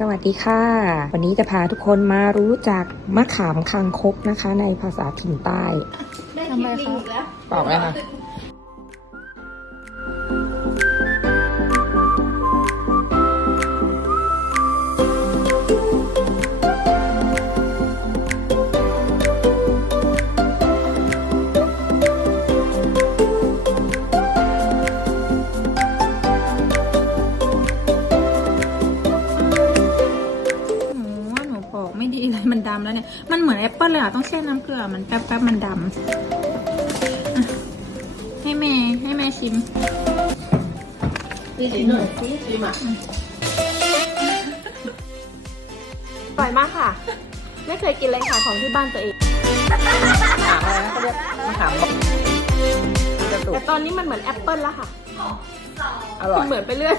สวัสดีค่ะ วันนี้จะพาทุกคนมารู้จักมะขามคางคกนะคะ ในภาษาถิ่นใต้ทำไมคะตอบเลยค่ะ ไม่ดีเลยมันดำแล้วเนี่ย มันเหมือนแอปเปิ้ลเลยอะ ต้องแช่น้ำเกลือ มันแป๊บแป๊บๆมันดำอะให้แม่ให้แม่ชิมอร่อยมากค่ะ ไม่เคยกินเลยค่ะของที่บ้านตัวเองถามอะไรนะเขาเรียกมะขามนกจะสุแต่กตอนนี้มันเหมือนแอปเปิลแล้วค่ะ อร่อย เหมือนไปเรื่อย